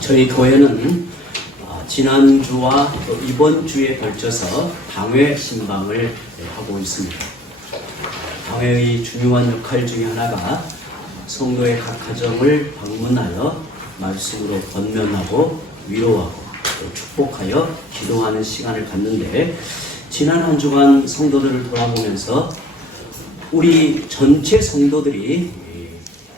저희 교회는 지난주와 또 이번 주에 걸쳐서 당회 신방을 하고 있습니다. 당회의 중요한 역할 중에 하나가 성도의 각 가정을 방문하여 말씀으로 권면하고 위로하고 또 축복하여 기도하는 시간을 갖는데, 지난 한 주간 성도들을 돌아보면서 우리 전체 성도들이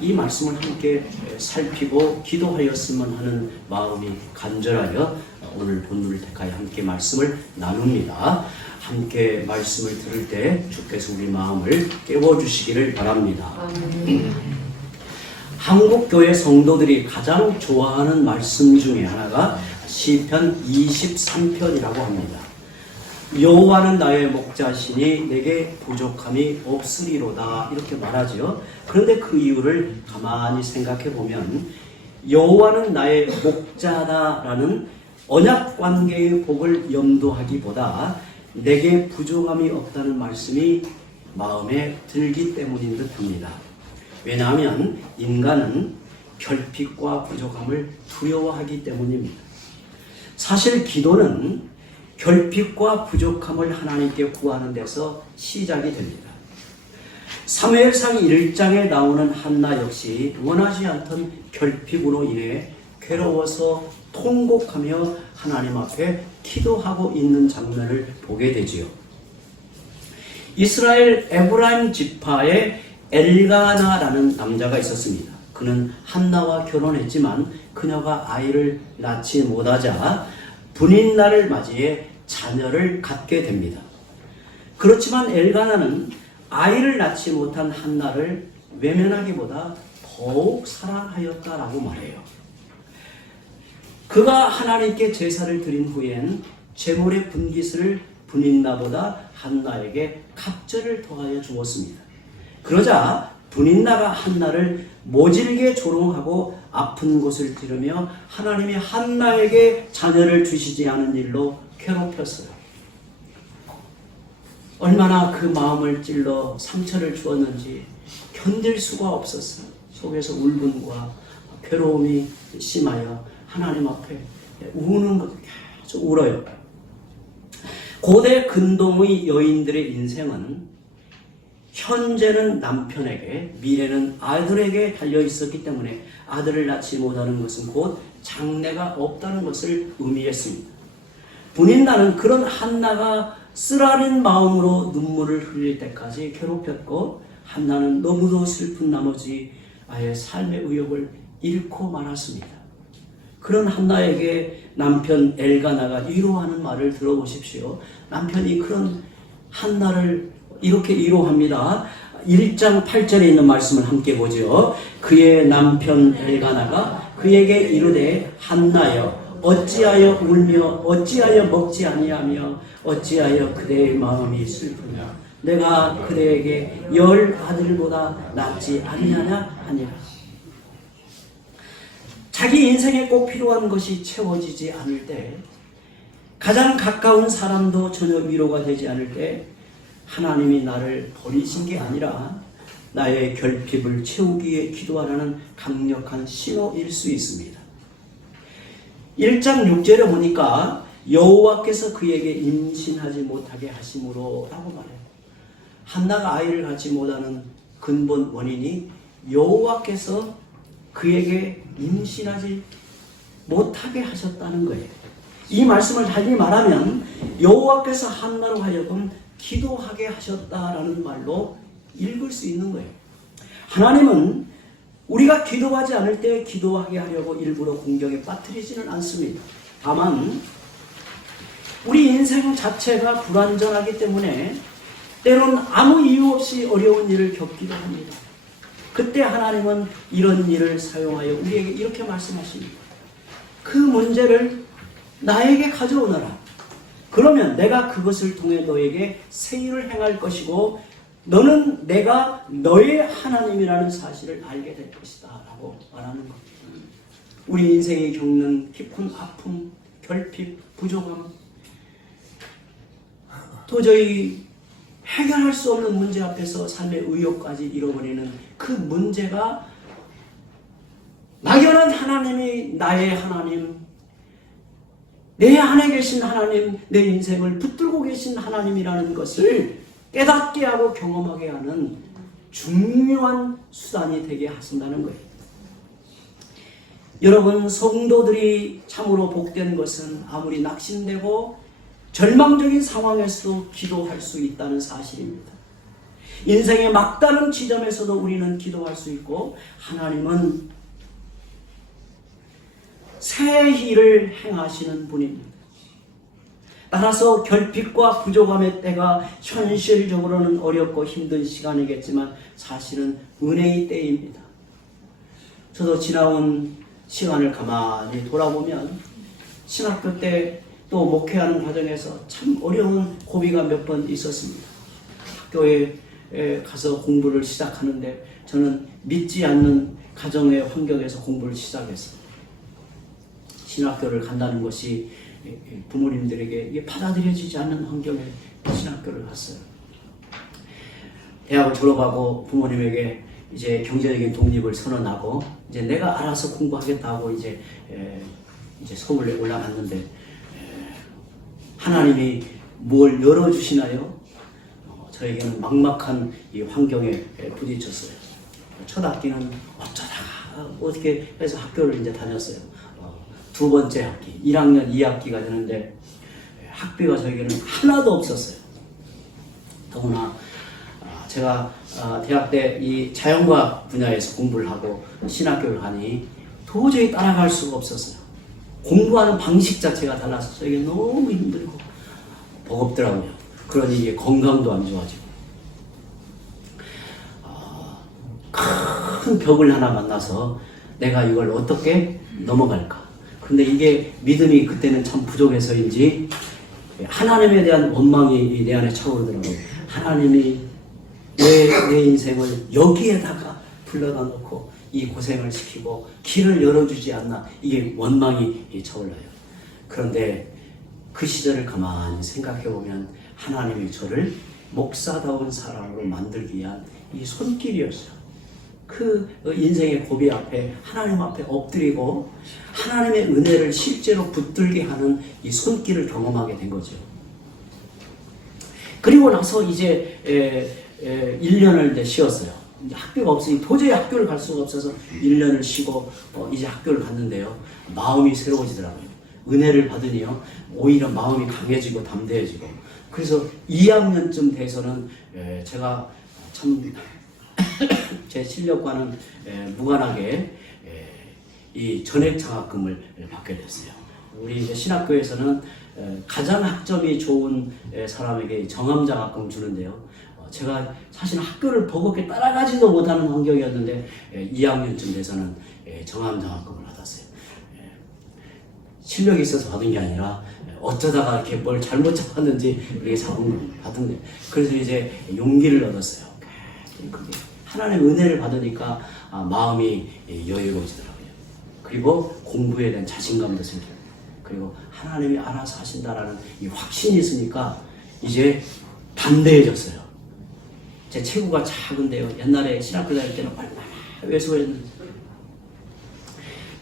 이 말씀을 함께 살피고 기도하였으면 하는 마음이 간절하여 오늘 본문을 택하여 함께 말씀을 나눕니다. 함께 말씀을 들을 때 주께서 우리 마음을 깨워주시기를 바랍니다. 한국교회 성도들이 가장 좋아하는 말씀 중에 하나가 시편 23편이라고 합니다. 여호와는 나의 목자시니 내게 부족함이 없으리로다, 이렇게 말하죠. 그런데 그 이유를 가만히 생각해 보면 여호와는 나의 목자다라는 언약 관계의 복을 염두하기보다 내게 부족함이 없다는 말씀이 마음에 들기 때문인 듯합니다. 왜냐하면 인간은 결핍과 부족함을 두려워하기 때문입니다. 사실 기도는 결핍과 부족함을 하나님께 구하는 데서 시작이 됩니다. 사무엘상 1장에 나오는 한나 역시 원하지 않던 결핍으로 인해 괴로워서 통곡하며 하나님 앞에 기도하고 있는 장면을 보게 되지요. 이스라엘 에브라임 지파에 엘가나라는 남자가 있었습니다. 그는 한나와 결혼했지만 그녀가 아이를 낳지 못하자 분인날을 맞이해 자녀를 갖게 됩니다. 그렇지만 엘가나는 아이를 낳지 못한 한나를 외면하기보다 더욱 사랑하였다라고 말해요. 그가 하나님께 제사를 드린 후엔 제물의 분깃을 분인나보다 한나에게 갑절을 더하여 주었습니다. 그러자 분인나가 한나를 모질게 조롱하고 아픈 곳을 찌르며 하나님이 한나에게 자녀를 주시지 않은 일로 괴롭혔어요. 얼마나 그 마음을 찔러 상처를 주었는지 견딜 수가 없었어요. 속에서 울분과 괴로움이 심하여 하나님 앞에 우는 것, 계속 울어요. 고대 근동의 여인들의 인생은 현재는 남편에게, 미래는 아들에게 달려 있었기 때문에 아들을 낳지 못하는 것은 곧 장래가 없다는 것을 의미했습니다. 분인나는 그런 한나가 쓰라린 마음으로 눈물을 흘릴 때까지 괴롭혔고, 한나는 너무도 슬픈 나머지 아예 삶의 의욕을 잃고 말았습니다. 그런 한나에게 남편 엘가나가 위로하는 말을 들어보십시오. 남편이 그런 한나를 이렇게 위로합니다. 1장 8절에 있는 말씀을 함께 보죠. 그의 남편 엘가나가 그에게 이르되 한나여 어찌하여 울며 어찌하여 먹지 아니하며 어찌하여 그대의 마음이 슬프냐, 내가 그대에게 10 아들보다 낫지 아니하냐 하니라. 자기 인생에 꼭 필요한 것이 채워지지 않을 때, 가장 가까운 사람도 전혀 위로가 되지 않을 때 하나님이 나를 버리신 게 아니라 나의 결핍을 채우기 위해 기도하라는 강력한 신호일 수 있습니다. 1장 6절에 보니까 여호와께서 그에게 임신하지 못하게 하심으로 라고 말해요. 한나가 아이를 갖지 못하는 근본 원인이 여호와께서 그에게 임신하지 못하게 하셨다는 거예요. 이 말씀을 달리 말하면 여호와께서 한나로 하여금 기도하게 하셨다라는 말로 읽을 수 있는 거예요. 하나님은 우리가 기도하지 않을 때 기도하게 하려고 일부러 공격에 빠뜨리지는 않습니다. 다만 우리 인생 자체가 불완전하기 때문에 때론 아무 이유 없이 어려운 일을 겪기도 합니다. 그때 하나님은 이런 일을 사용하여 우리에게 이렇게 말씀하십니다. 그 문제를 나에게 가져오너라. 그러면 내가 그것을 통해 너에게 새 일을 행할 것이고 너는 내가 너의 하나님이라는 사실을 알게 될 것이다 라고 말하는 겁니다. 우리 인생이 겪는 깊은 아픔, 결핍, 부족함, 도저히 해결할 수 없는 문제 앞에서 삶의 의욕까지 잃어버리는 그 문제가 막연한 하나님이 나의 하나님, 내 안에 계신 하나님, 내 인생을 붙들고 계신 하나님이라는 것을 깨닫게 하고 경험하게 하는 중요한 수단이 되게 하신다는 거예요. 여러분, 성도들이 참으로 복된 것은 아무리 낙심되고 절망적인 상황에서도 기도할 수 있다는 사실입니다. 인생의 막다른 지점에서도 우리는 기도할 수 있고, 하나님은 새 일을 행하시는 분입니다. 따라서 결핍과 부족함의 때가 현실적으로는 어렵고 힘든 시간이겠지만 사실은 은혜의 때입니다. 저도 지나온 시간을 가만히 돌아보면 신학교 때 또 목회하는 과정에서 참 어려운 고비가 몇 번 있었습니다. 학교에 가서 공부를 시작하는데 저는 믿지 않는 가정의 환경에서 공부를 시작했어요. 신학교를 간다는 것이 부모님들에게 이게 받아들여지지 않는 환경에 신학교를 갔어요. 대학을 졸업하고 부모님에게 이제 경제적인 독립을 선언하고 이제 내가 알아서 공부하겠다고 이제 서울에 올라갔는데 하나님이 뭘 열어주시나요? 저에게는 막막한 이 환경에 부딪혔어요. 첫 학기는 어쩌다가 어떻게 해서 학교를 이제 다녔어요. 두 번째 학기, 1학년 2학기가 되는데 학비가 저에게는 하나도 없었어요. 더구나 제가 대학 때 이 자연과학 분야에서 공부를 하고 신학교를 가니 도저히 따라갈 수가 없었어요. 공부하는 방식 자체가 달라서 저에게 너무 힘들고 버겁더라고요. 그러니 이게 건강도 안 좋아지고 큰 벽을 하나 만나서 내가 이걸 어떻게 넘어갈까. 근데 이게 믿음이 그때는 참 부족해서인지 하나님에 대한 원망이 내 안에 차오르더라고요. 하나님이 왜 내 인생을 여기에다가 불러다 놓고 이 고생을 시키고 길을 열어주지 않나, 이게 원망이 차올라요. 그런데 그 시절을 가만히 생각해보면 하나님이 저를 목사다운 사람으로 만들기 위한 이 손길이었어요. 그 인생의 고비 앞에 하나님 앞에 엎드리고 하나님의 은혜를 실제로 붙들게 하는 이 손길을 경험하게 된 거죠. 그리고 나서 이제 1년을 이제 쉬었어요. 이제 학교가 없으니 도저히 학교를 갈 수가 없어서 1년을 쉬고 이제 학교를 갔는데요. 마음이 새로워지더라고요. 은혜를 받으니요. 오히려 마음이 강해지고 담대해지고. 그래서 2학년쯤 돼서는 제가 참 제 실력과는 무관하게 이 전액 장학금을 받게 됐어요. 우리 이제 신학교에서는 가장 학점이 좋은 사람에게 정함 장학금 주는데요. 제가 사실 학교를 버겁게 따라가지도 못하는 환경이었는데 2학년쯤 돼서는 정함 장학금을 받았어요. 실력이 있어서 받은 게 아니라 어쩌다가 이렇게 뭘 잘못 잡았는지 이렇게 받은 거예요. 그래서 이제 용기를 얻었어요. 그게 하나님의 은혜를 받으니까 마음이 여유로워지더라고요. 그리고 공부에 대한 자신감도 생겨요. 그리고 하나님이 알아서 하신다라는 이 확신이 있으니까 이제 담대해졌어요. 제 체구가 작은데요. 옛날에 신학교 다닐 때는 얼마나 왜소했는지.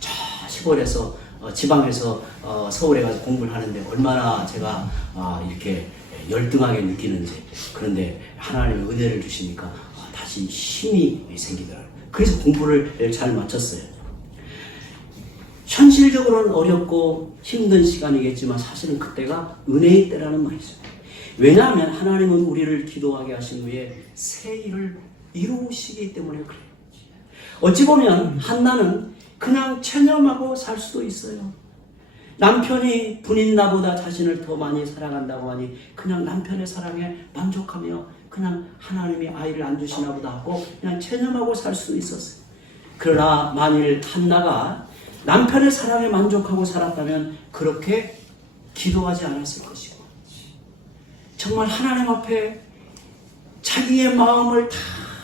저 시골에서 지방에서 서울에 가서 공부를 하는데 얼마나 제가 이렇게 열등하게 느끼는지. 그런데 하나님의 은혜를 주시니까 다시 힘이 생기더라고요. 그래서 공부를 잘 마쳤어요. 현실적으로는 어렵고 힘든 시간이겠지만 사실은 그때가 은혜의 때라는 말이죠. 왜냐하면 하나님은 우리를 기도하게 하신 후에 새 일을 이루시기 때문에 그래요. 어찌 보면 한나는 그냥 체념하고 살 수도 있어요. 남편이 분인 나보다 자신을 더 많이 사랑한다고 하니 그냥 남편의 사랑에 만족하며 그냥 하나님이 아이를 안 주시나 보다 하고 그냥 체념하고 살 수도 있었어요. 그러나 만일 한나가 남편의 사랑에 만족하고 살았다면 그렇게 기도하지 않았을 것이고 정말 하나님 앞에 자기의 마음을 다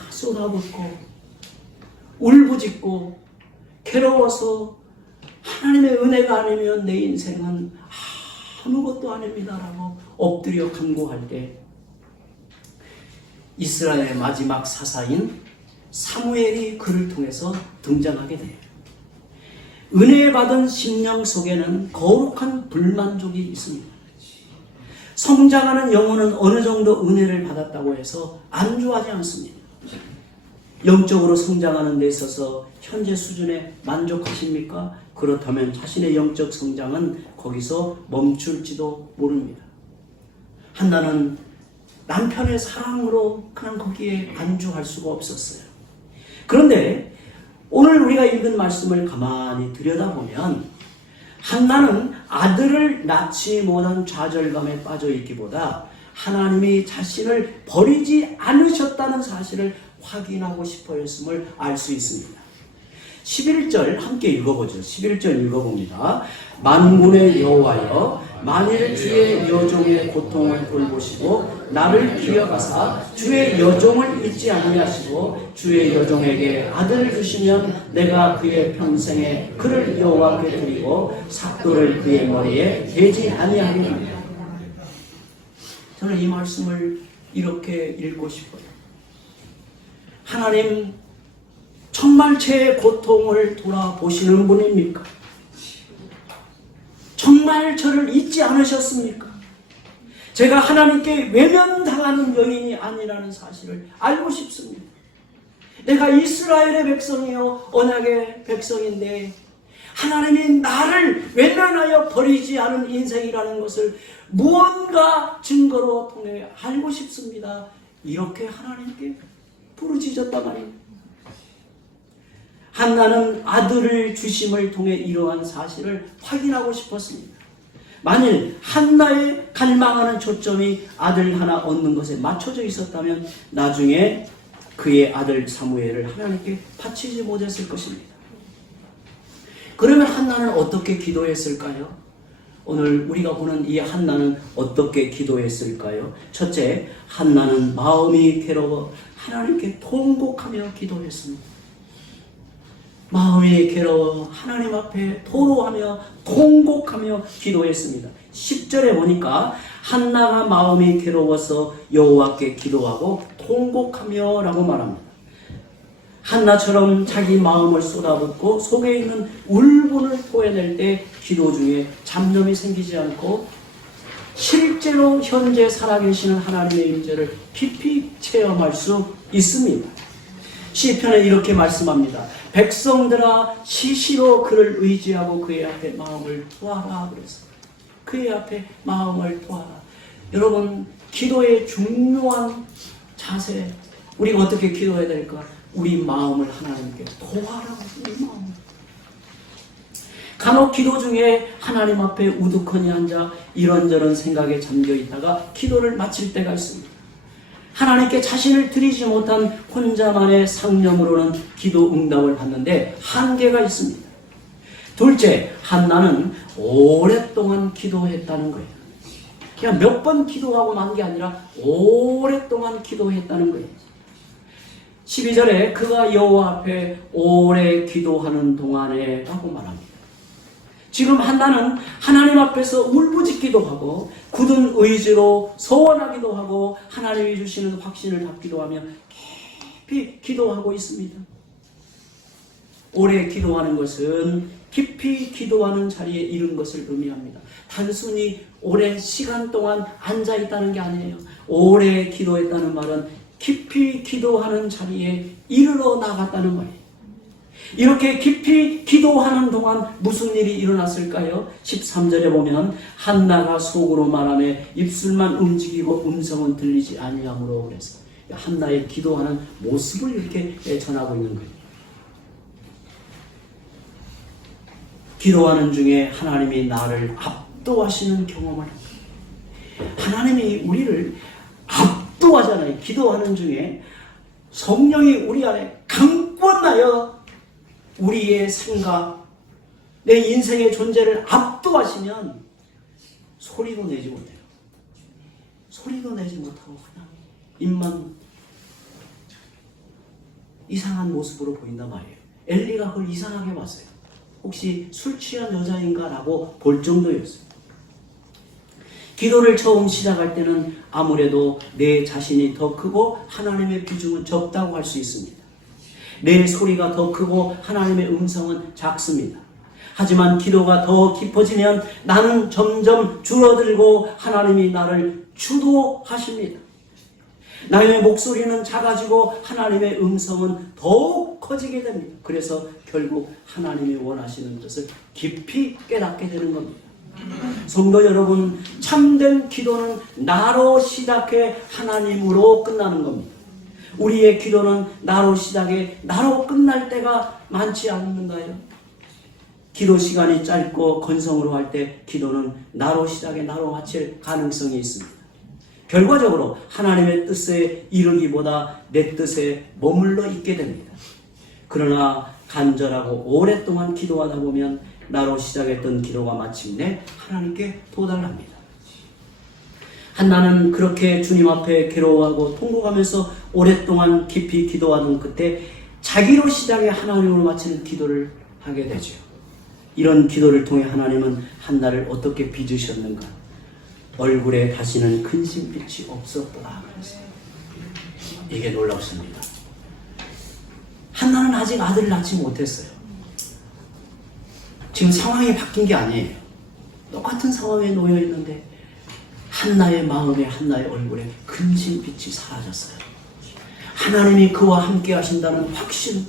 쏟아붓고 울부짖고 괴로워서 하나님의 은혜가 아니면 내 인생은 아무것도 아닙니다라고 엎드려 간구할 때 이스라엘의 마지막 사사인 사무엘이 그를 통해서 등장하게 돼요. 은혜 받은 심령 속에는 거룩한 불만족이 있습니다. 성장하는 영혼은 어느 정도 은혜를 받았다고 해서 안주하지 않습니다. 영적으로 성장하는 데 있어서 현재 수준에 만족하십니까? 그렇다면 자신의 영적 성장은 거기서 멈출지도 모릅니다. 한나는 남편의 사랑으로 그냥 거기에 안주할 수가 없었어요. 그런데 오늘 우리가 읽은 말씀을 가만히 들여다보면 한나는 아들을 낳지 못한 좌절감에 빠져 있기보다 하나님이 자신을 버리지 않으셨다는 사실을 확인하고 싶어 했음을 알 수 있습니다. 11절 함께 읽어보죠. 11절 읽어봅니다. 만군의 여호와여, 만일 주의 여종의 고통을 돌보시고 나를 기억하사 주의 여종을 잊지 아니하시고 주의 여종에게 아들을 주시면 내가 그의 평생에 그를 여호와께 드리고 삭도를 그의 머리에 대지 아니하리라. 저는 이 말씀을 이렇게 읽고 싶어요. 하나님 정말 제 고통을 돌아보시는 분입니까? 정말 저를 잊지 않으셨습니까? 제가 하나님께 외면당하는 여인이 아니라는 사실을 알고 싶습니다. 내가 이스라엘의 백성이요 언약의 백성인데 하나님이 나를 외면하여 버리지 않은 인생이라는 것을 무언가 증거로 통해 알고 싶습니다. 이렇게 하나님께 부르짖었단 말입니다. 한나는 아들을 주심을 통해 이러한 사실을 확인하고 싶었습니다. 만일 한나의 갈망하는 초점이 아들 하나 얻는 것에 맞춰져 있었다면 나중에 그의 아들 사무엘을 하나님께 바치지 못했을 것입니다. 그러면 한나는 어떻게 기도했을까요? 오늘 우리가 보는 이 한나는 어떻게 기도했을까요? 첫째, 한나는 마음이 괴로워 하나님께 통곡하며 기도했습니다. 마음이 괴로워 하나님 앞에 토로하며 통곡하며 기도했습니다. 10절에 보니까 한나가 마음이 괴로워서 여호와께 기도하고 통곡하며 라고 말합니다. 한나처럼 자기 마음을 쏟아붓고 속에 있는 울분을 토해낼 때 기도 중에 잡념이 생기지 않고 실제로 현재 살아계시는 하나님의 임재를 깊이 체험할 수 있습니다. 시편에 이렇게 말씀합니다. 백성들아 시시로 그를 의지하고 그의 앞에 마음을 토하라 그랬어요. 그의 앞에 마음을 토하라. 여러분, 기도의 중요한 자세, 우리가 어떻게 기도해야 될까? 우리 마음을 하나님께 토하라고. 우리 마음. 간혹 기도 중에 하나님 앞에 우두커니 앉아 이런저런 생각에 잠겨 있다가 기도를 마칠 때가 있습니다. 하나님께 자신을 드리지 못한 혼자만의 상념으로는 기도 응답을 받는데 한계가 있습니다. 둘째, 한나는 오랫동안 기도했다는 거예요. 그냥 몇 번 기도하고 만 게 아니라 오랫동안 기도했다는 거예요. 12절에 그가 여호와 앞에 오래 기도하는 동안에 라고 말합니다. 지금 한나는 하나님 앞에서 울부짖기도 하고 굳은 의지로 소원하기도 하고 하나님이 주시는 확신을 갖기도 하며 깊이 기도하고 있습니다. 오래 기도하는 것은 깊이 기도하는 자리에 이른 것을 의미합니다. 단순히 오랜 시간 동안 앉아있다는 게 아니에요. 오래 기도했다는 말은 깊이 기도하는 자리에 이르러 나갔다는 말이에요. 이렇게 깊이 기도하는 동안 무슨 일이 일어났을까요? 13절에 보면 한나가 속으로 말하며 입술만 움직이고 음성은 들리지 아니하므로 그래서 한나의 기도하는 모습을 이렇게 전하고 있는 거예요. 기도하는 중에 하나님이 나를 압도하시는 경험을 합니다. 하나님이 우리를 압도하잖아요. 기도하는 중에 성령이 우리 안에 강권하여 우리의 생각, 내 인생의 존재를 압도하시면 소리도 내지 못해요. 소리도 내지 못하고 그냥 입만 이상한 모습으로 보인단 말이에요. 엘리가 그걸 이상하게 봤어요. 혹시 술 취한 여자인가 라고 볼 정도였어요. 기도를 처음 시작할 때는 아무래도 내 자신이 더 크고 하나님의 비중은 적다고 할 수 있습니다. 내 소리가 더 크고 하나님의 음성은 작습니다. 하지만 기도가 더 깊어지면 나는 점점 줄어들고 하나님이 나를 주도하십니다. 나의 목소리는 작아지고 하나님의 음성은 더욱 커지게 됩니다. 그래서 결국 하나님이 원하시는 뜻을 깊이 깨닫게 되는 겁니다. 성도 여러분, 참된 기도는 나로 시작해 하나님으로 끝나는 겁니다. 우리의 기도는 나로 시작해 나로 끝날 때가 많지 않는가요? 기도 시간이 짧고 건성으로 할 때 기도는 나로 시작해 나로 마칠 가능성이 있습니다. 결과적으로 하나님의 뜻에 이르기보다 내 뜻에 머물러 있게 됩니다. 그러나 간절하고 오랫동안 기도하다 보면 나로 시작했던 기도가 마침내 하나님께 도달합니다. 한나는 그렇게 주님 앞에 괴로워하고 통곡하면서 오랫동안 깊이 기도하던 끝에 자기로 시작해 하나님으로 마치는 기도를 하게 되죠. 이런 기도를 통해 하나님은 한나를 어떻게 빚으셨는가? 얼굴에 다시는 근심빛이 없었더라. 이게 놀랍습니다. 한나는 아직 아들을 낳지 못했어요. 지금 상황이 바뀐 게 아니에요. 똑같은 상황에 놓여 있는데 한나의 마음에, 한나의 얼굴에 근심빛이 사라졌어요. 하나님이 그와 함께 하신다는 확신,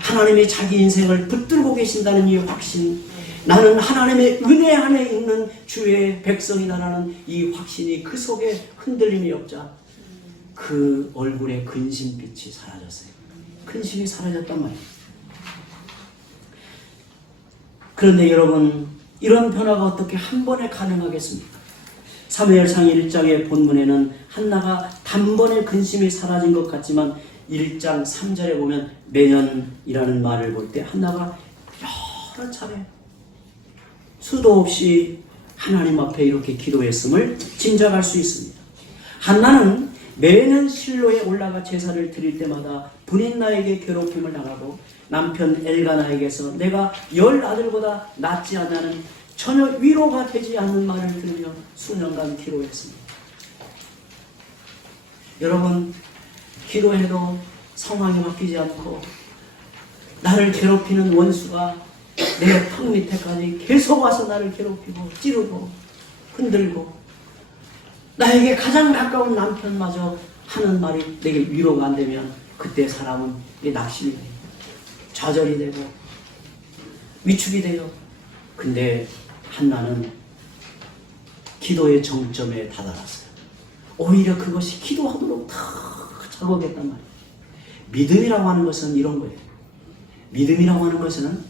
하나님이 자기 인생을 붙들고 계신다는 이 확신, 나는 하나님의 은혜 안에 있는 주의 백성이다라는 이 확신이 그 속에 흔들림이 없자 그 얼굴에 근심빛이 사라졌어요. 근심이 사라졌단 말이에요. 그런데 여러분, 이런 변화가 어떻게 한 번에 가능하겠습니까? 사무엘상 1장의 본문에는 한나가 단번에 근심이 사라진 것 같지만 1장 3절에 보면 매년이라는 말을 볼 때 한나가 여러 차례 수도 없이 하나님 앞에 이렇게 기도했음을 짐작할 수 있습니다. 한나는 매년 실로에 올라가 제사를 드릴 때마다 분인나에게 괴롭힘을 당하고 남편 엘가나에게서 내가 10아들보다 낫지 않냐는 전혀 위로가 되지 않는 말을 들으며 수년간 기도했습니다. 여러분, 기도해도 상황이 바뀌지 않고 나를 괴롭히는 원수가 내 턱 밑에까지 계속 와서 나를 괴롭히고 찌르고 흔들고 나에게 가장 가까운 남편마저 하는 말이 내게 위로가 안 되면 그때 사람은 낙심이 돼요. 좌절이 되고 위축이 돼요. 근데 한나는 기도의 정점에 다다랐어요. 오히려 그것이 기도하도록 다 작업했단 말이에요. 믿음이라고 하는 것은 이런 거예요. 믿음이라고 하는 것은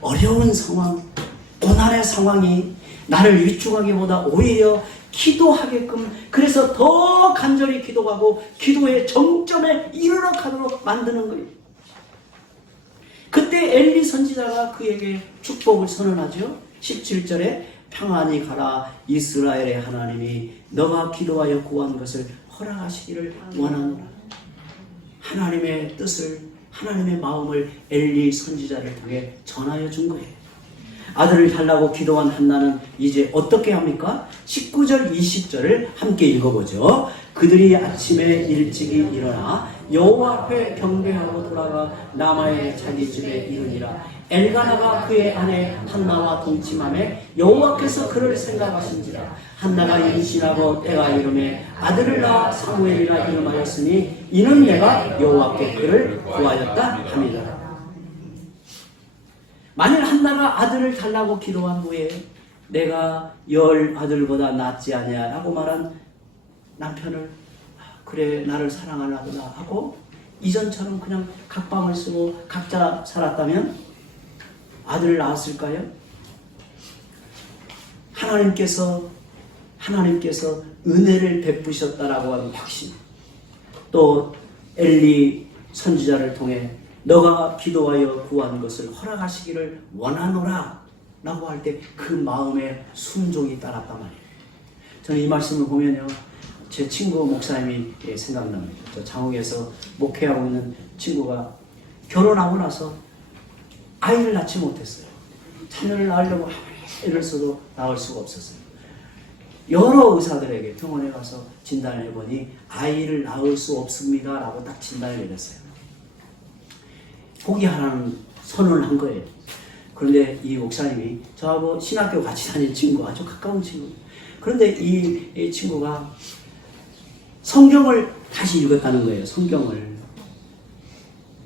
어려운 상황, 고난의 상황이 나를 위축하기보다 오히려 기도하게끔, 그래서 더 간절히 기도하고 기도의 정점에 이르러 가도록 만드는 거예요. 그때 엘리 선지자가 그에게 축복을 선언하죠. 17절에 평안히 가라, 이스라엘의 하나님이 너가 기도하여 구한 것을 허락하시기를 원하노라. 하나님의 뜻을, 하나님의 마음을 엘리 선지자를 통해 전하여 준 거예요. 아들을 달라고 기도한 한나는 이제 어떻게 합니까? 19절 20절을 함께 읽어보죠. 그들이 아침에 일찍이 일어나 여호와 앞에 경배하고 돌아가 라마의 자기 집에 이르니라. 엘가나가 그의 아내 한나와 동침하매 여호와께서 그를 생각하신지라. 한나가 임신하고 때가 이르매 아들을 낳아 사무엘이라 이름하였으니 이는 내가 여호와께 그를 구하였다 함이라. 만일 한나가 아들을 달라고 기도한 후에 내가 10아들보다 낫지 아니하라고 말한 남편을 그래 나를 사랑하나구나 하고 이전처럼 그냥 각방을 쓰고 각자 살았다면 아들을 낳았을까요? 하나님께서 은혜를 베푸셨다라고 하는 확신, 또 엘리 선지자를 통해 너가 기도하여 구한 것을 허락하시기를 원하노라 라고 할 때 그 마음에 순종이 따랐단 말이에요. 저는 이 말씀을 보면요, 제 친구 목사님이 생각납니다. 저 장흥에서 목회하고 있는 친구가 결혼하고 나서 아이를 낳지 못했어요. 자녀를 낳으려고 애를 써도 낳을 수가 없었어요. 여러 의사들에게 병원에 가서 진단을 해보니 아이를 낳을 수 없습니다 라고 딱 진단을 내렸어요. 포기하라는 선언을 한 거예요. 그런데 이 목사님이 저하고 신학교 같이 다닐 친구, 아주 가까운 친구. 그런데 이 친구가 성경을 다시 읽었다는 거예요. 성경을.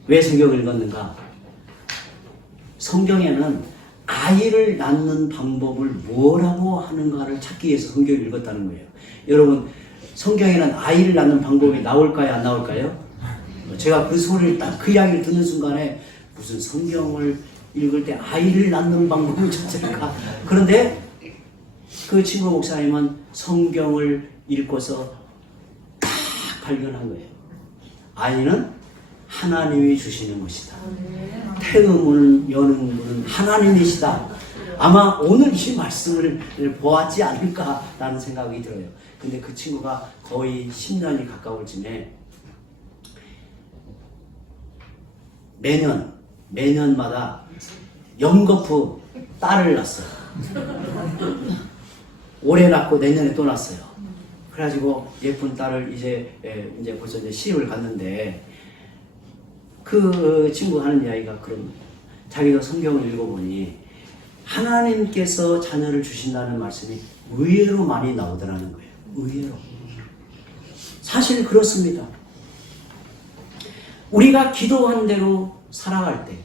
왜 성경을 읽었는가? 성경에는 아이를 낳는 방법을 뭐라고 하는가를 찾기 위해서 성경을 읽었다는 거예요. 여러분, 성경에는 아이를 낳는 방법이 나올까요? 안 나올까요? 제가 그 소리를 딱 그 이야기를 듣는 순간에 무슨 성경을 읽을 때 아이를 낳는 방법을 찾을까? 그런데 그 친구 목사님은 성경을 읽고서 딱 발견한 거예요. 아이는 하나님이 주시는 것이다. 태음을 여는 분은 하나님이시다. 아마 오늘 이 말씀을 보았지 않을까라는 생각이 들어요. 근데 그 친구가 거의 10년이 가까울 쯤에 매년마다 연거푸 딸을 낳았어요. 올해 낳고 내년에 또 낳았어요. 그래가지고 예쁜 딸을 이제 벌써 이제 시집을 갔는데 그 친구 하는 이야기가 그런, 자기가 성경을 읽어보니 하나님께서 자녀를 주신다는 말씀이 의외로 많이 나오더라는 거예요. 의외로. 사실 그렇습니다. 우리가 기도한 대로 살아갈 때,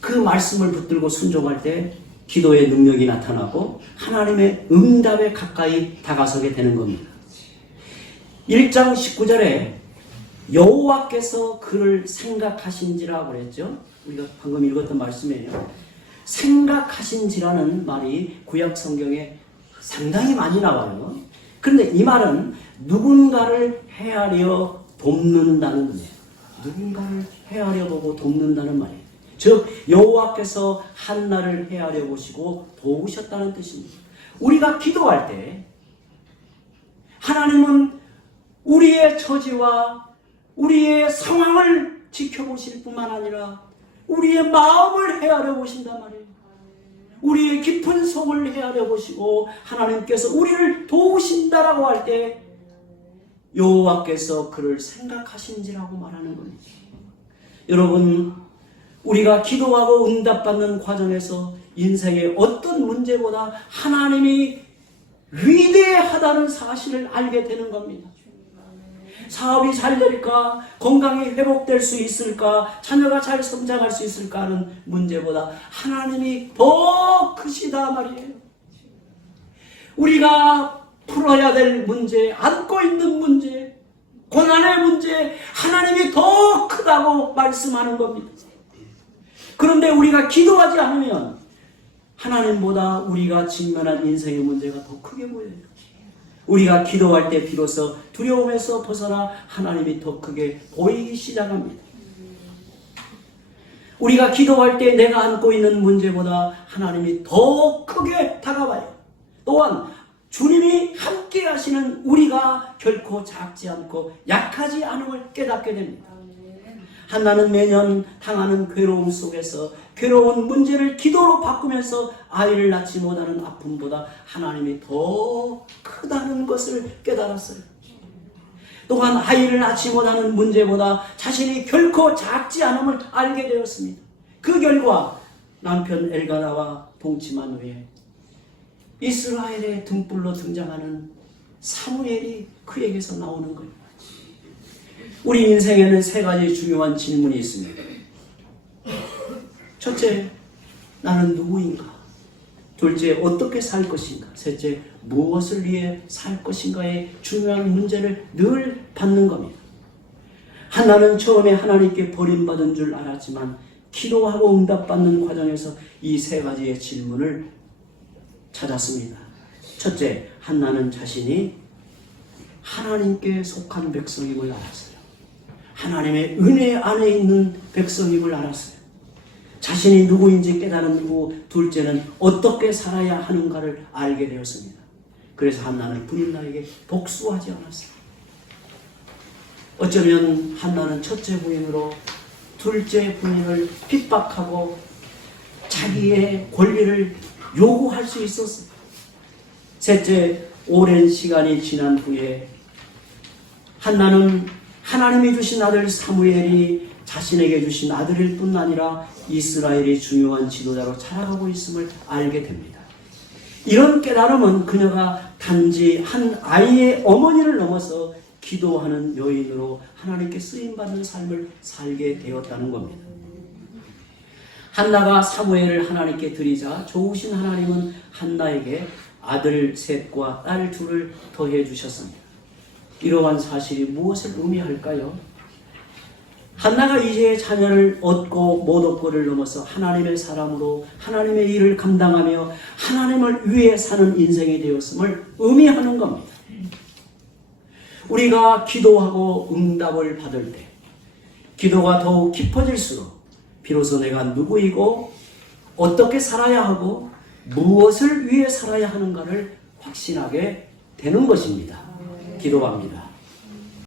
그 말씀을 붙들고 순종할 때 기도의 능력이 나타나고 하나님의 응답에 가까이 다가서게 되는 겁니다. 1장 19절에 여호와께서 그를 생각하신지라 그랬죠. 우리가 방금 읽었던 말씀이에요. 생각하신지라는 말이 구약 성경에 상당히 많이 나와요. 그런데 이 말은 누군가를 헤아려 돕는다는 거예요. 누군가를 헤아려 보고 돕는다는 말이에요. 즉 여호와께서 한나를 헤아려 보시고 도우셨다는 뜻입니다. 우리가 기도할 때 하나님은 우리의 처지와 우리의 상황을 지켜보실 뿐만 아니라 우리의 마음을 헤아려 보신단 말이에요. 우리의 깊은 속을 헤아려 보시고 하나님께서 우리를 도우신다라고 할 때 여호와께서 그를 생각하신지라고 말하는 겁니다. 여러분, 우리가 기도하고 응답받는 과정에서 인생의 어떤 문제보다 하나님이 위대하다는 사실을 알게 되는 겁니다. 사업이 잘 될까? 건강이 회복될 수 있을까? 자녀가 잘 성장할 수 있을까? 하는 문제보다 하나님이 더 크시다 말이에요. 우리가 풀어야 될 문제, 안고 있는 문제, 고난의 문제, 하나님이 더 크다고 말씀하는 겁니다. 그런데 우리가 기도하지 않으면 하나님보다 우리가 직면한 인생의 문제가 더 크게 보여요. 우리가 기도할 때 비로소 두려움에서 벗어나 하나님이 더 크게 보이기 시작합니다. 우리가 기도할 때 내가 안고 있는 문제보다 하나님이 더 크게 다가와요. 또한 주님이 함께 하시는 우리가 결코 작지 않고 약하지 않음을 깨닫게 됩니다. 한나는 매년 당하는 괴로움 속에서 괴로운 문제를 기도로 바꾸면서 아이를 낳지 못하는 아픔보다 하나님이 더 크다는 것을 깨달았어요. 또한 아이를 낳지 못하는 문제보다 자신이 결코 작지 않음을 알게 되었습니다. 그 결과 남편 엘가나와 동침한 후에 이스라엘의 등불로 등장하는 사무엘이 그에게서 나오는 거예요. 우리 인생에는 세 가지 중요한 질문이 있습니다. 첫째, 나는 누구인가? 둘째, 어떻게 살 것인가? 셋째, 무엇을 위해 살 것인가의 중요한 문제를 늘 받는 겁니다. 한나는 처음에 하나님께 버림받은 줄 알았지만 기도하고 응답받는 과정에서 이 세 가지의 질문을 찾았습니다. 첫째, 한나는 자신이 하나님께 속한 백성임을 알았어요. 하나님의 은혜 안에 있는 백성임을 알았어요. 자신이 누구인지 깨달은 둘째는 어떻게 살아야 하는가를 알게 되었습니다. 그래서 한나는 브림나에게 복수하지 않았어요. 어쩌면 한나는 첫째 부인으로 둘째 부인을 핍박하고 자기의 권리를 요구할 수 있었어요. 셋째, 오랜 시간이 지난 후에 한나는 하나님이 주신 아들 사무엘이 자신에게 주신 아들일 뿐 아니라 이스라엘의 중요한 지도자로 자라가고 있음을 알게 됩니다. 이런 깨달음은 그녀가 단지 한 아이의 어머니를 넘어서 기도하는 여인으로 하나님께 쓰임받는 삶을 살게 되었다는 겁니다. 한나가 사무엘을 하나님께 드리자 좋으신 하나님은 한나에게 아들 셋과 딸 둘을 더해 주셨습니다. 이러한 사실이 무엇을 의미할까요? 한나가 이제 자녀를 얻고 못 얻고를 넘어서 하나님의 사람으로 하나님의 일을 감당하며 하나님을 위해 사는 인생이 되었음을 의미하는 겁니다. 우리가 기도하고 응답을 받을 때 기도가 더욱 깊어질수록 비로소 내가 누구이고 어떻게 살아야 하고 무엇을 위해 살아야 하는가를 확신하게 되는 것입니다. 기도합니다.